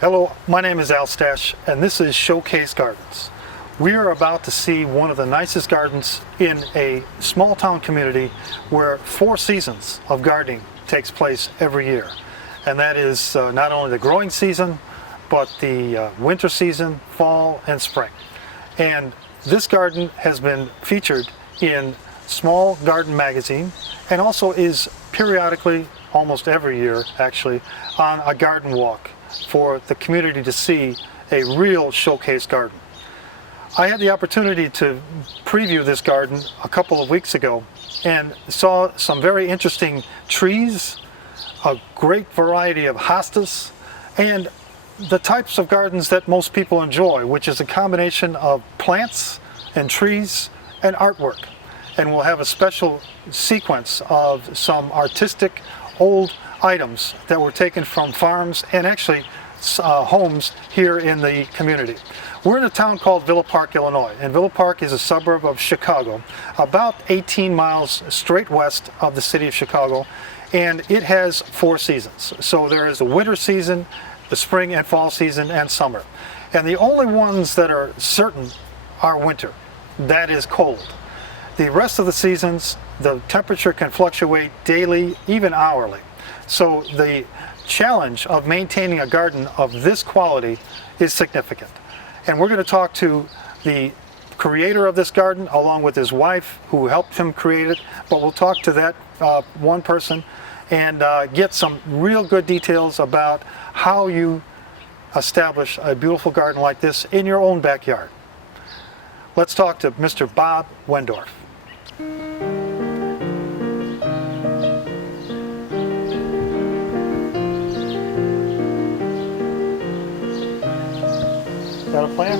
Hello, my name is Al Stash, and this is Showcase Gardens. We are about to see one of the nicest gardens in a small town community where 4 seasons of gardening takes place every year. And that is not only the growing season, but the winter season, fall and spring. And this garden has been featured in Small Garden magazine and also is periodically, almost every year actually, on a garden walk for the community to see a real showcase garden. I had the opportunity to preview this garden a couple of weeks ago and saw some very interesting trees, a great variety of hostas, and the types of gardens that most people enjoy, which is a combination of plants and trees and artwork. And we'll have a special sequence of some artistic old items that were taken from farms and actually homes here in the community. We're in a town called Villa Park, Illinois, and Villa Park is a suburb of Chicago, about 18 miles straight west of the city of Chicago, and it has 4 seasons. So there is the winter season, the spring and fall season, and summer. And the only ones that are certain are winter. That is cold. The rest of the seasons, the temperature can fluctuate daily, even hourly. So the challenge of maintaining a garden of this quality is significant. And we're going to talk to the creator of this garden along with his wife who helped him create it, but we'll talk to that one person and get some real good details about how you establish a beautiful garden like this in your own backyard. Let's talk to Mr. Bob Wendorff. Got a plan?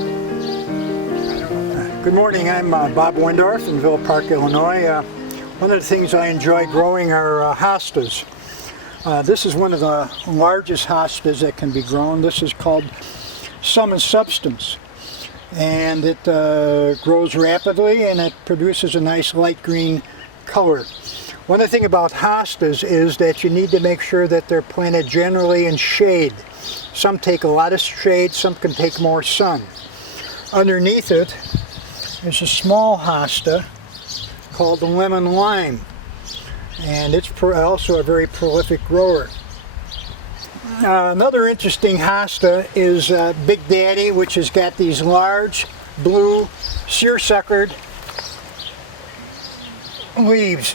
Good morning, I'm Bob Wendorff in Villa Park, Illinois. One of the things I enjoy growing are hostas. This is one of the largest hostas that can be grown. This is called Sum and Substance. And it grows rapidly and it produces a nice light green color. One other thing about hostas is that you need to make sure that they're planted generally in shade. Some take a lot of shade, some can take more sun. Underneath it is a small hosta called the lemon lime, and it's also a very prolific grower. Another interesting hosta is Big Daddy, which has got these large blue seersuckered leaves.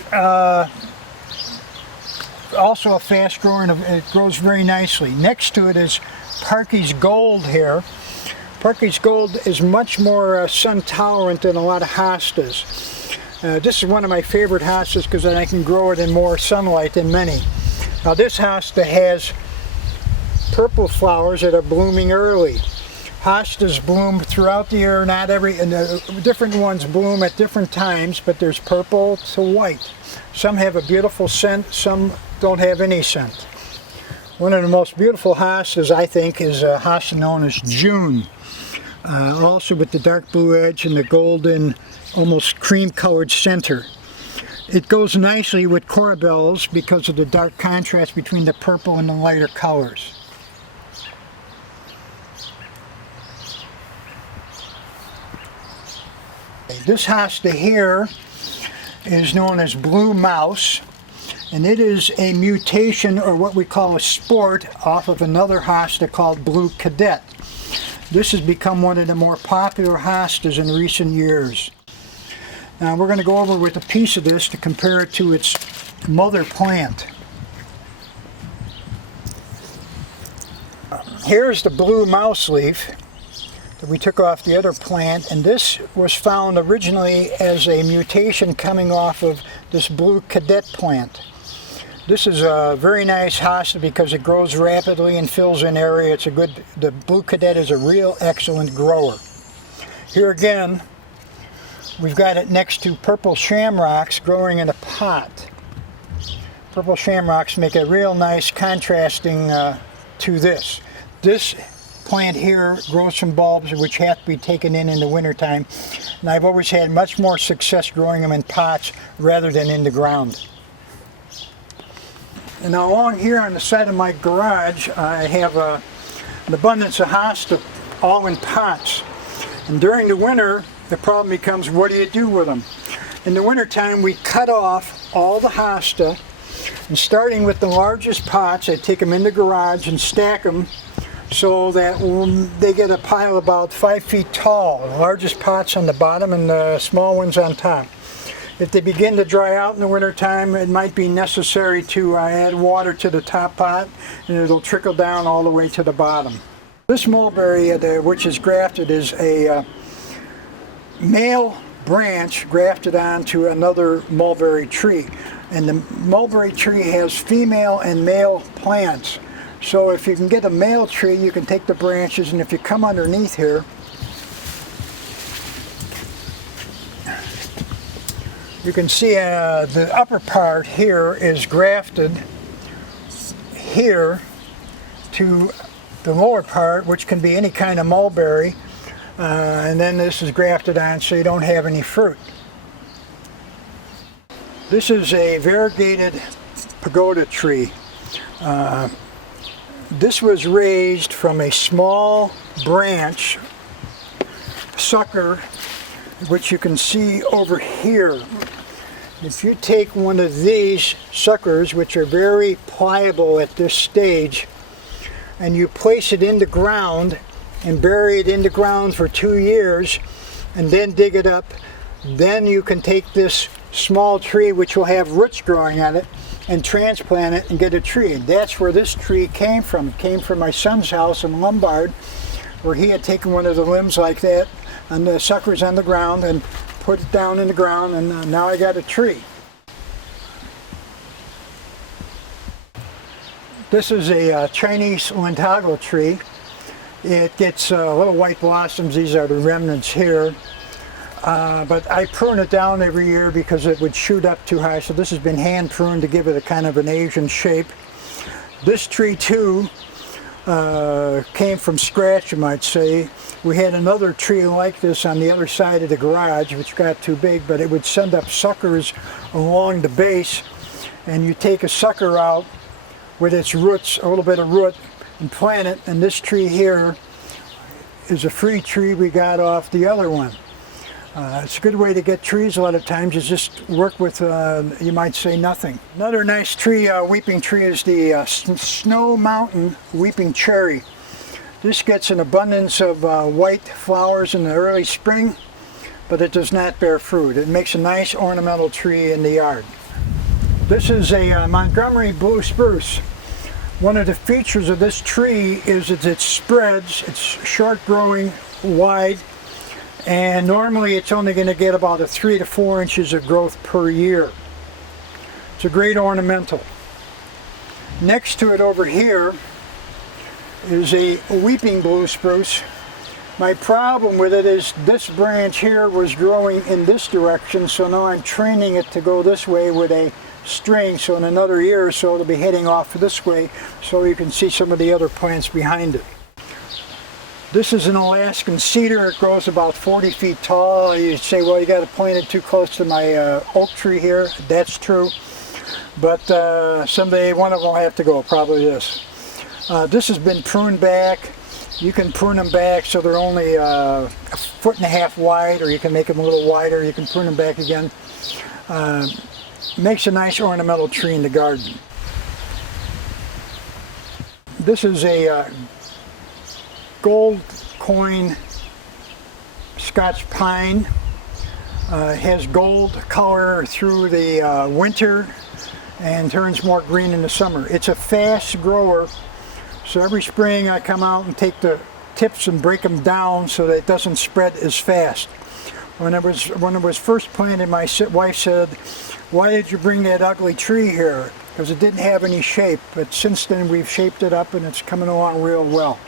Also a fast grower, and it grows very nicely. Next to it is Parkey's Gold here. Parkey's Gold is much more sun tolerant than a lot of hostas. This is one of my favorite hostas because then I can grow it in more sunlight than many. Now this hosta has purple flowers that are blooming early. Hostas bloom throughout the year, not every, and different ones bloom at different times, but there's purple to white. Some have a beautiful scent, some don't have any scent. One of the most beautiful hostas, I think, is a hosta known as June. Also with the dark blue edge and the golden, almost cream-colored center. It goes nicely with corbels because of the dark contrast between the purple and the lighter colors. This hosta here is known as Blue Mouse, and it is a mutation, or what we call a sport, off of another hosta called Blue Cadet. This has become one of the more popular hostas in recent years. Now we're going to go over with a piece of this to compare it to its mother plant. Here's the Blue Mouse leaf that we took off the other plant, and this was found originally as a mutation coming off of this Blue Cadet plant. This is a very nice hosta because it grows rapidly and fills in area. The Blue Cadet is a real excellent grower. Here again, we've got it next to purple shamrocks growing in a pot. Purple shamrocks make a real nice contrasting to this. This plant here grows some bulbs which have to be taken in the wintertime, and I've always had much more success growing them in pots rather than in the ground. And now along here on the side of my garage I have an abundance of hosta, all in pots. And during the winter, the problem becomes, what do you do with them? In the wintertime, we cut off all the hosta, and starting with the largest pots, I take them in the garage and stack them so that they get a pile about 5 feet tall. The largest pots on the bottom and the small ones on top. If they begin to dry out in the wintertime, it might be necessary to add water to the top pot, and it'll trickle down all the way to the bottom. This mulberry, which is grafted, is a male branch grafted onto another mulberry tree. And the mulberry tree has female and male plants. So if you can get a male tree, you can take the branches, and if you come underneath here, you can see the upper part here is grafted here to the lower part, which can be any kind of mulberry, and then this is grafted on so you don't have any fruit. This is a variegated pagoda tree. This was raised from a small branch sucker, which you can see over here. If you take one of these suckers, which are very pliable at this stage, and you place it in the ground and bury it in the ground for 2 years and then dig it up, then you can take this small tree, which will have roots growing on it, and transplant it and get a tree. And that's where this tree came from. It came from my son's house in Lombard, where he had taken one of the limbs like that and the suckers on the ground and put it down in the ground, and now I got a tree. This is a Chinese lentago tree. It gets little white blossoms. These are the remnants here. But I prune it down every year because it would shoot up too high. So this has been hand pruned to give it a kind of an Asian shape. This tree too came from scratch, you might say. We had another tree like this on the other side of the garage, which got too big, but it would send up suckers along the base, and you take a sucker out with its roots, a little bit of root, and plant it. And this tree here is a free tree we got off the other one. It's a good way to get trees a lot of times, is just work with, you might say, nothing. Another nice tree, weeping tree, is the Snow Mountain weeping cherry. This gets an abundance of white flowers in the early spring, but it does not bear fruit. It makes a nice ornamental tree in the yard. This is a Montgomery blue spruce. One of the features of this tree is that it spreads. It's short growing, wide, and normally it's only going to get about 3 to 4 inches of growth per year. It's a great ornamental. Next to it over here is a weeping blue spruce. My problem with it is this branch here was growing in this direction, so now I'm training it to go this way with a string, so in another year or so it'll be heading off this way, so you can see some of the other plants behind it. This is an Alaskan cedar. It grows about 40 feet tall. You say, well, you got to plant it too close to my oak tree here. That's true, but someday one of them will have to go, probably this. This has been pruned back. You can prune them back so they're only 1.5 feet wide, or you can make them a little wider. You can prune them back again. Makes a nice ornamental tree in the garden. This is a gold coin Scotch pine. Has gold color through the winter and turns more green in the summer. It's a fast grower, so every spring I come out and take the tips and break them down so that it doesn't spread as fast. When it was first planted, my wife said, "Why did you bring that ugly tree here?" Because it didn't have any shape. But since then we've shaped it up and it's coming along real well.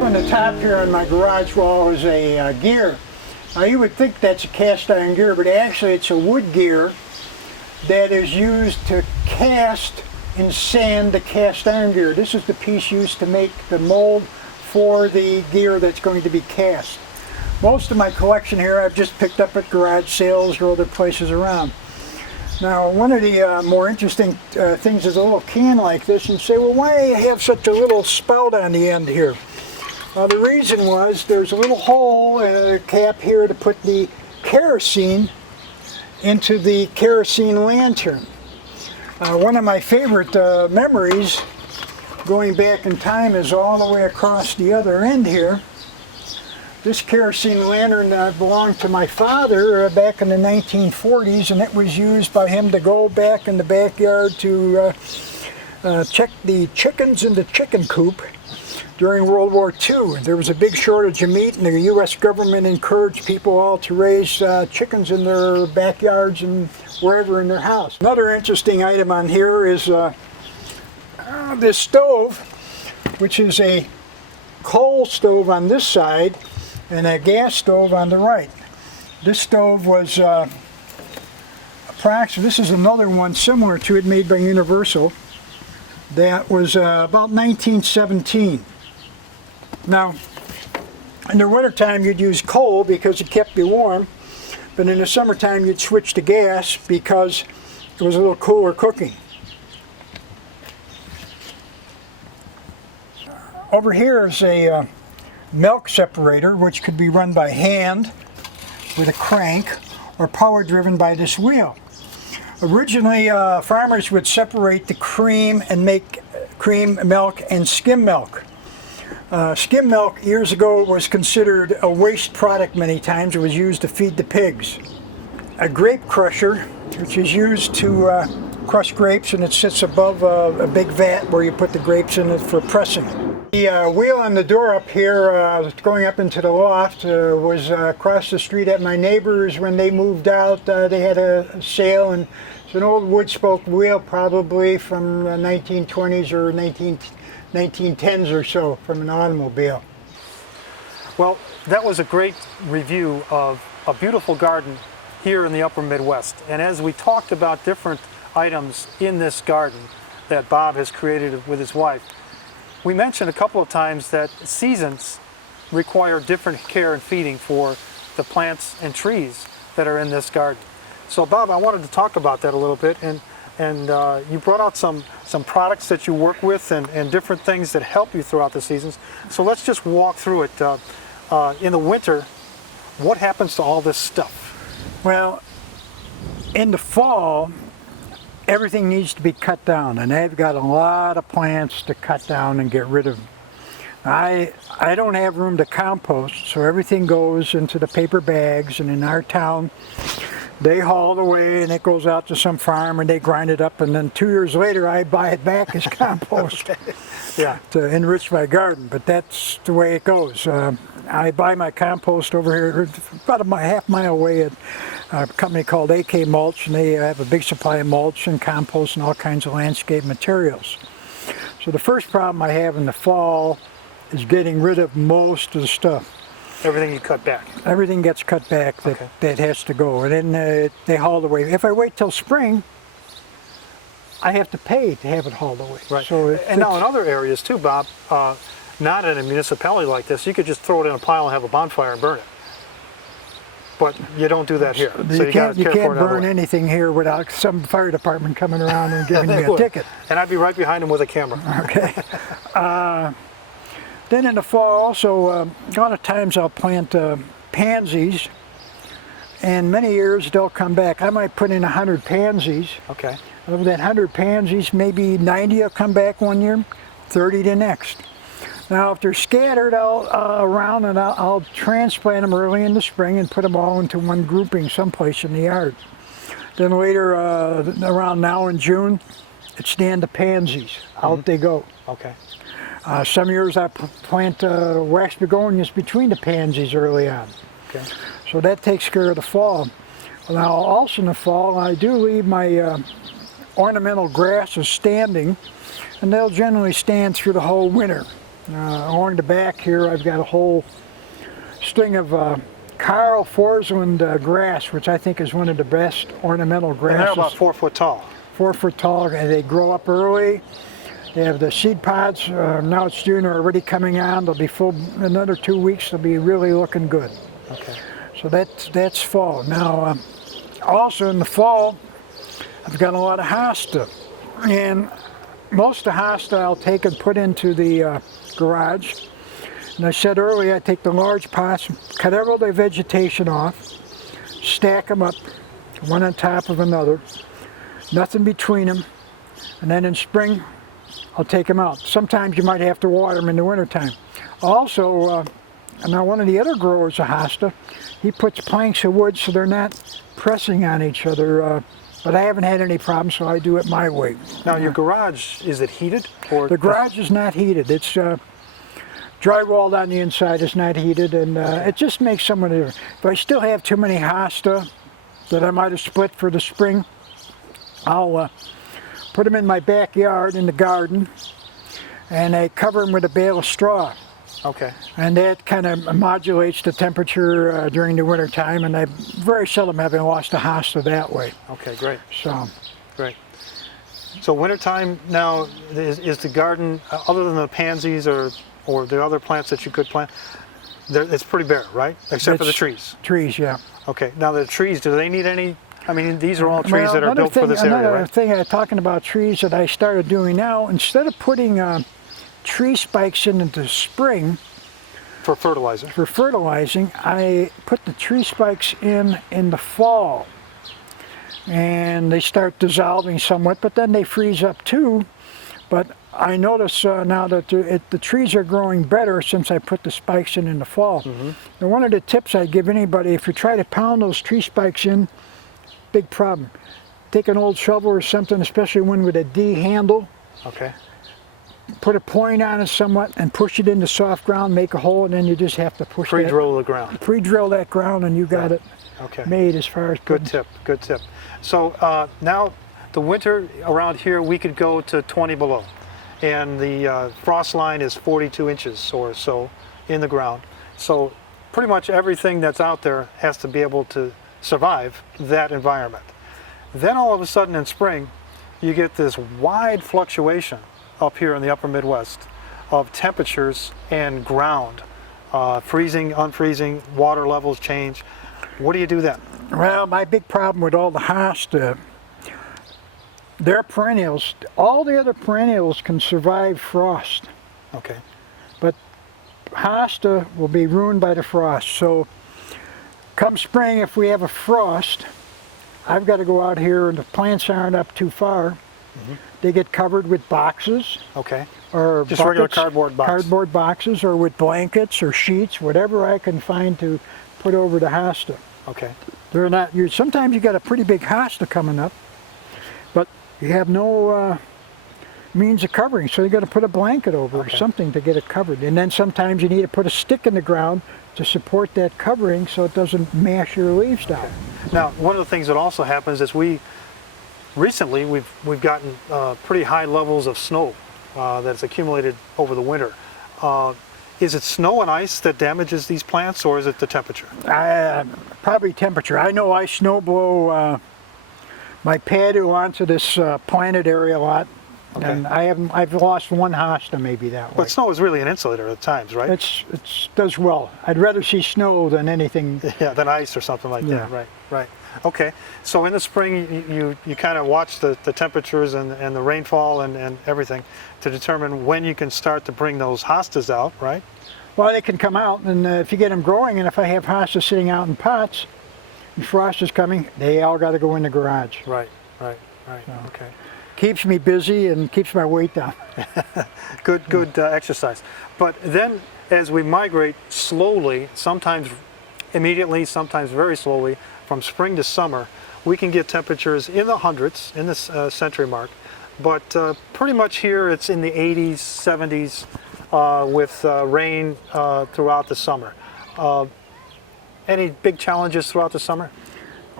On the top here on my garage wall is a gear. Now you would think that's a cast iron gear, but actually it's a wood gear, that is used to cast in sand the cast iron gear. This is the piece used to make the mold for the gear that's going to be cast. Most of my collection here I've just picked up at garage sales or other places around. Now, one of the more interesting things is a little can like this, and say, well, why have such a little spout on the end here? The reason was there's a little hole and a cap here to put the kerosene into the kerosene lantern. One of my favorite memories going back in time is all the way across the other end here. This kerosene lantern belonged to my father back in the 1940s, and it was used by him to go back in the backyard to check the chickens in the chicken coop during World War II. There was a big shortage of meat, and the U.S. government encouraged people all to raise chickens in their backyards and wherever in their house. Another interesting item on here is this stove, which is a coal stove on this side and a gas stove on the right. This stove was approximately, this is another one similar to it made by Universal. That was about 1917. Now, in the wintertime you'd use coal because it kept you warm, but in the summertime you'd switch to gas because it was a little cooler cooking. Over here is a milk separator, which could be run by hand with a crank or power driven by this wheel. Originally, farmers would separate the cream and make cream milk and skim milk. Skim milk years ago was considered a waste product many times. It was used to feed the pigs. A grape crusher, which is used to crush grapes, and it sits above a big vat where you put the grapes in it for pressing. The wheel on the door up here, going up into the loft, was across the street at my neighbors. When they moved out, they had a sale, and it's an old wood spoke wheel, probably from the 1920s or 1910s or so, from an automobile. Well, that was a great review of a beautiful garden here in the upper Midwest. And as we talked about different items in this garden that Bob has created with his wife, we mentioned a couple of times that seasons require different care and feeding for the plants and trees that are in this garden. So Bob, I wanted to talk about that a little bit, and you brought out some products that you work with and different things that help you throughout the seasons. So let's just walk through it. In the winter, what happens to all this stuff? Well, in the fall, everything needs to be cut down, and I've got a lot of plants to cut down and get rid of. I don't have room to compost, so everything goes into the paper bags, and in our town they haul it away and it goes out to some farm and they grind it up, and then 2 years later I buy it back as compost. Yeah, to enrich my garden, but that's the way it goes. I buy my compost over here about a half mile away at a company called AK Mulch, and they have a big supply of mulch and compost and all kinds of landscape materials. So the first problem I have in the fall is getting rid of most of the stuff. everything you cut back. Everything gets cut back that has to go, and then they haul it away. If I wait till spring, I have to pay to have it hauled away. Right. So and now in other areas too, Bob, not in a municipality like this, you could just throw it in a pile and have a bonfire and burn it. But you don't do that here. You can't burn anything here without some fire department coming around and giving me a ticket. And I'd be right behind them with a camera. Okay. Then in the fall also, a lot of times I'll plant pansies, and many years they'll come back. I might put in 100 pansies. Okay. Of that 100 pansies, maybe 90 will come back one year, 30 the next. Now, if they're scattered around, and I'll transplant them early in the spring and put them all into one grouping someplace in the yard. Then later, around now in June, it's down to pansies. Out they go. Okay. Some years I plant wax begonias between the pansies early on. Okay. So that takes care of the fall. Now, also in the fall, I do leave my ornamental grasses standing, and they'll generally stand through the whole winter. Along the back here, I've got a whole string of Carl Forsland grass, which I think is one of the best ornamental grasses. And they're about 4 foot tall. 4 foot tall, and they grow up early. They have the seed pods. Now it's June, are already coming on. They'll be full in another 2 weeks. They'll be really looking good. Okay. So that's fall. Now, also in the fall, I've got a lot of hosta, and most of the hosta I'll take and put into the garage. And I said earlier, I take the large pots, cut all the vegetation off, stack them up, one on top of another, nothing between them, and then in spring, I'll take them out. Sometimes you might have to water them in the wintertime. Also, now one of the other growers of hosta, he puts planks of wood so they're not pressing on each other, but I haven't had any problems, so I do it my way. Now your garage, is it heated? Or The garage is not heated. It's drywalled on the inside. It's not heated, and it just makes somewhat different. If I still have too many hosta that I might have split for the spring, I'll put them in my backyard in the garden, and I cover them with a bale of straw. Okay. And that kind of modulates the temperature during the winter time, and I very seldom have lost a hosta that way. Okay, great. So, Great. So wintertime now, is the garden, other than the pansies or the other plants that you could plant, it's pretty bare, right? Except for the trees. Trees, yeah. Okay. Now the trees, do they need any? I mean, these are all trees that are built for this area, another right? thing, talking about trees that I started doing now, instead of putting tree spikes in the spring For fertilizer. for fertilizing, I put the tree spikes in the fall. And they start dissolving somewhat, but then they freeze up too. But I notice now that the trees are growing better since I put the spikes in the fall. Mm-hmm. And one of the tips I give anybody, if you try to pound those tree spikes in, big problem. Take an old shovel or something, especially one with a D handle, Okay. put a point on it somewhat and push it into soft ground, make a hole, and then you just have to push Pre-drill the ground. Pre-drill that ground, and you got it Okay. made as far as Good tip. Good tip. So now the winter around here, we could go to 20 below, and the frost line is 42 inches or so in the ground. So pretty much everything that's out there has to be able to survive that environment. Then all of a sudden in spring, you get this wide fluctuation up here in the upper Midwest of temperatures and ground, freezing, unfreezing, water levels change. What do you do then? Well, my big problem with all the hosta, they're perennials. All the other perennials can survive frost, Okay. but hosta will be ruined by the frost. So come spring, if we have a frost, I've got to go out here, and the plants aren't up too far. Mm-hmm. They get covered with boxes Okay. or Just regular buckets, cardboard box. cardboard boxes, or with blankets or sheets, whatever I can find to put over the hosta. Okay. They're not. Sometimes you got a pretty big hosta coming up, but you have no means of covering, so you got to put a blanket over or something to get it covered. And then sometimes you need to put a stick in the ground to support that covering so it doesn't mash your leaves down. Now, one of the things that also happens is recently we've gotten pretty high levels of snow that's accumulated over the winter. Is it snow and ice that damages these plants, or is it the temperature? Probably temperature. I know I snow blow my patio onto this planted area a lot, and I've lost one hosta maybe that way. But snow is really an insulator at times, right? It does well. I'd rather see snow than anything. Yeah, than ice or something like that. Yeah. Right. Okay. So in the spring, you kind of watch the temperatures and the rainfall and everything to determine when you can start to bring those hostas out, right? Well, they can come out, and if you get them growing, and if I have hostas sitting out in pots, and frost is coming, they all got to go in the garage. Right. Okay. Keeps me busy and keeps my weight down. Good exercise. But then as we migrate slowly, sometimes immediately, sometimes very slowly, from spring to summer, we can get temperatures in the hundreds, in this century mark. But pretty much here it's in the 80s, 70s with rain throughout the summer. Any big challenges throughout the summer?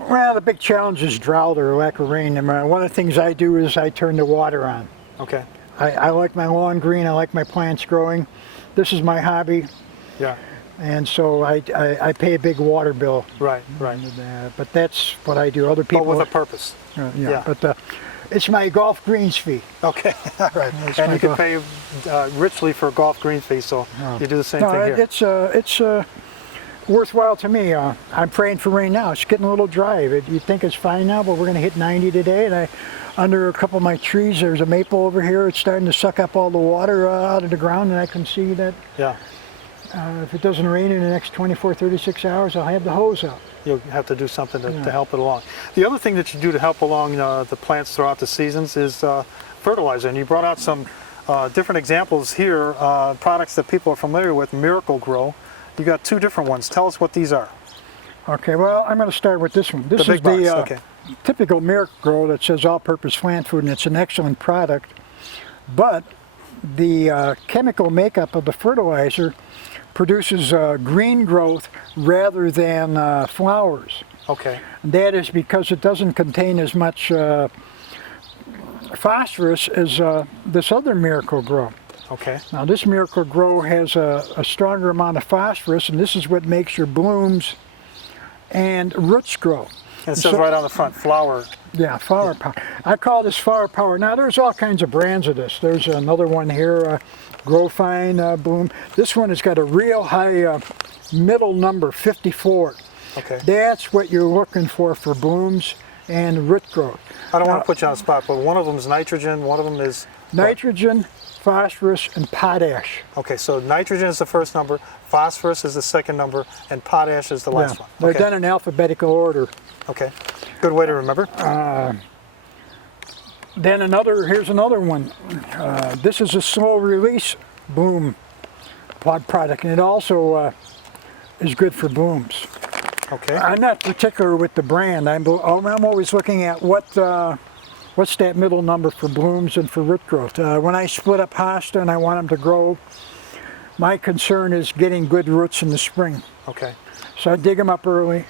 Well, the big challenge is drought or lack of rain. And one of the things I do is I turn the water on. Okay. I like my lawn green. I like my plants growing. This is my hobby. Yeah. And so I pay a big water bill. Right. But that's what I do. Other people. But with a purpose. Yeah. But it's my golf greens fee. Okay. All right. And you can pay richly for a golf green fee, so you do the same thing here. It's worthwhile to me. I'm praying for rain now. It's getting a little dry. You think it's fine now, but we're going to hit 90 today. And under a couple of my trees, there's a maple over here. It's starting to suck up all the water out of the ground, and I can see that. Yeah. If it doesn't rain in the next 24, 36 hours, I'll have the hose out. You'll have to do something to help it along. The other thing that you do to help along the plants throughout the seasons is fertilizer. And you brought out some different examples here, products that people are familiar with, Miracle Grow. You got 2 different ones. Tell us what these are. Okay, well, I'm going to start with this one. This is the typical Miracle Grow that says all-purpose plant food, and it's an excellent product. But the chemical makeup of the fertilizer produces green growth rather than flowers. Okay. And that is because it doesn't contain as much phosphorus as this other Miracle Grow. Okay. Now this Miracle Grow has a stronger amount of phosphorus, and this is what makes your blooms and roots grow. And it says right on the front, flower. Yeah, flower power. I call this flower power. Now there's all kinds of brands of this. There's another one here, Grow Fine Bloom. This one has got a real high middle number, 54. Okay. That's what you're looking for blooms and root growth. I don't want to put you on the spot, but one of them is nitrogen, one of them is nitrogen, phosphorus, and potash. Okay, so nitrogen is the first number, phosphorus is the second number, and potash is the last one. They're done in alphabetical order. Okay, good way to remember. Then here's another one. This is a slow release bloom product, and it also is good for blooms. Okay. I'm not particular with the brand. I'm always looking at what's that middle number for blooms and for root growth. When I split up hosta and I want them to grow, my concern is getting good roots in the spring. Okay. So I dig them up early,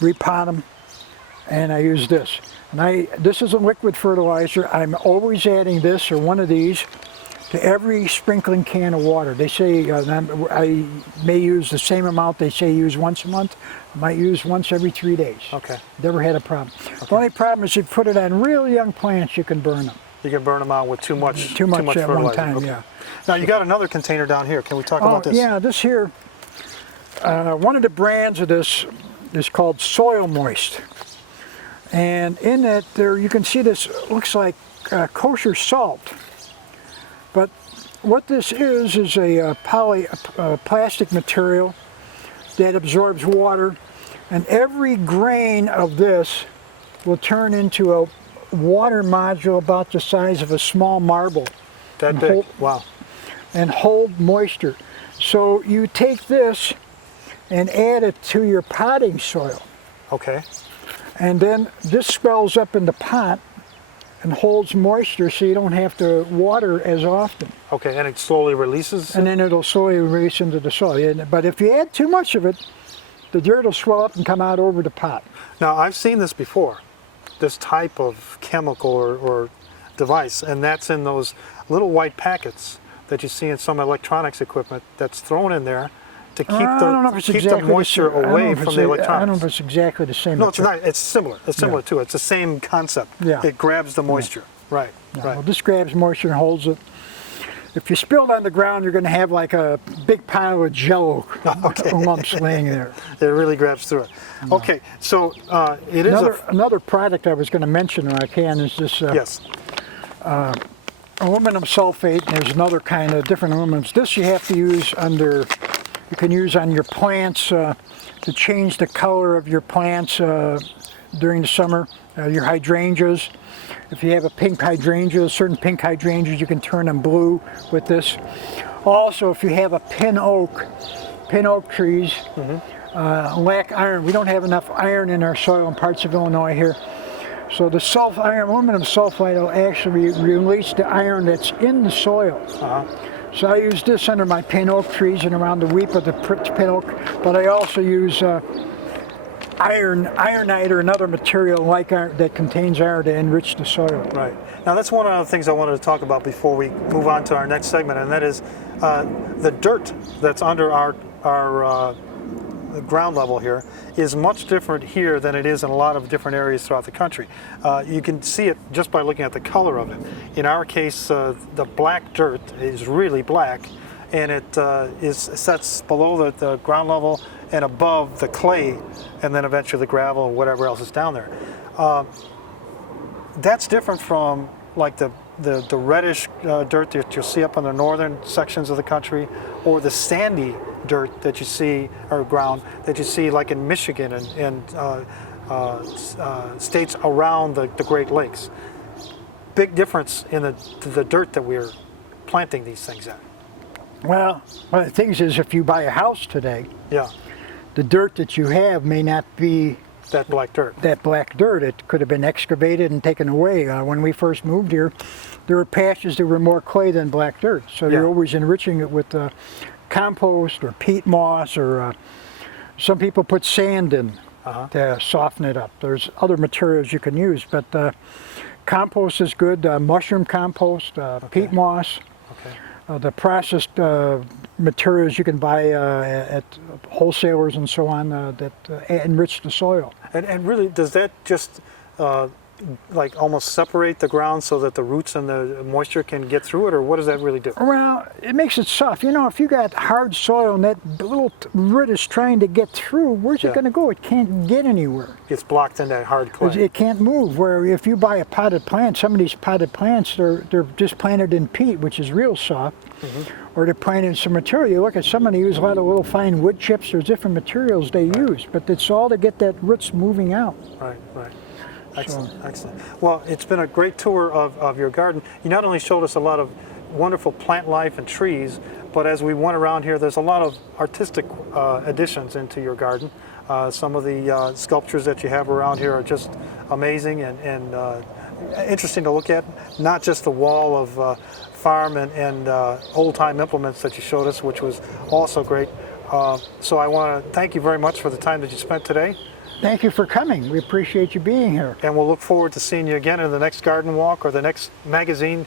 repot them, and I use this. And this is a liquid fertilizer. I'm always adding this or one of these to every sprinkling can of water. They say I may use the same amount they say use once a month. I might use once every 3 days. Okay. Never had a problem. The only problem is you put it on real young plants, you can burn them. You can burn them out with too much at fertilizer. One time, okay. yeah. Now you got another container down here. Can we talk about this? Yeah, this here, one of the brands of this is called Soil Moist. And in it, you can see this looks like kosher salt. But what this is a plastic material that absorbs water, and every grain of this will turn into a water module about the size of a small marble. That big? Wow. And hold moisture. So you take this and add it to your potting soil. Okay. And then this swells up in the pot and holds moisture so you don't have to water as often. Okay, and it slowly releases? And then it'll slowly release into the soil. But if you add too much of it, the dirt will swell up and come out over the pot. Now, I've seen this before, this type of chemical or device, and that's in those little white packets that you see in some electronics equipment that's thrown in there to keep the moisture away from the electronics. I don't know if it's exactly the same. No, it's not. It's similar. It's similar too. It's the same concept. Yeah. It grabs the moisture. Yeah. Right. Yeah, right. well, this grabs moisture and holds it. If you spill it on the ground, you're going to have like a big pile of jello lumps laying there. It really grabs through it. No. Okay, so it is another product I was going to mention when I can is this yes. Aluminum sulfate. There's another kind of different aluminums. This you have to use you can use on your plants to change the color of your plants during the summer, your hydrangeas. If you have a pink hydrangea, certain pink hydrangeas, you can turn them blue with this. Also, if you have a pin oak trees lack iron. We don't have enough iron in our soil in parts of Illinois here. So the aluminum sulfide will actually release the iron that's in the soil. So I use this under my pin oak trees and around the weep of the pin oak, but I also use ironite or another material like iron that contains iron to enrich the soil. Right. Now that's one of the things I wanted to talk about before we move on to our next segment, and that is the dirt that's under our the ground level here is much different here than it is in a lot of different areas throughout the country. You can see it just by looking at the color of it. In our case, the black dirt is really black, and it sets below the ground level and above the clay, and then eventually the gravel and whatever else is down there. That's different from like the reddish dirt that you'll see up in the northern sections of the country, or the sandy dirt that you see, or ground that you see like in Michigan and states around the Great Lakes. Big difference in the dirt that we're planting these things at. Well, one of the things is, if you buy a house today, Yeah, the dirt that you have may not be that black dirt. that black dirt. It could have been excavated and taken away. When we first moved here, there were patches that were more clay than black dirt. So Yeah. you're always enriching it with compost or peat moss, or some people put sand in to soften it up. There's other materials you can use, but compost is good. Mushroom compost, peat moss. Okay. The processed materials you can buy at wholesalers and so on that enrich the soil. And really, does that just like almost separate the ground so that the roots and the moisture can get through it, or what does that really do? Well, it makes it soft. You know, if you got hard soil and that little root is trying to get through, where's it Yeah. going to go? It can't get anywhere. It's blocked in that hard clay. It can't move. Where if you buy a potted plant, some of these potted plants, they're just planted in peat, which is real soft, or they're planted in some material. You look at some, they use a lot of little fine wood chips. There's different materials they use, but it's all to get that roots moving out. Right, right. Excellent, excellent. Well, it's been a great tour of your garden. You not only showed us a lot of wonderful plant life and trees, but as we went around here, there's a lot of artistic additions into your garden. Some of the sculptures that you have around here are just amazing and interesting to look at. Not just the wall of farm and old-time implements that you showed us, which was also great. So I want to thank you very much for the time that you spent today. Thank you for coming. We appreciate you being here. And we'll look forward to seeing you again in the next garden walk or the next magazine.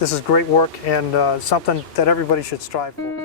This is great work and something that everybody should strive for.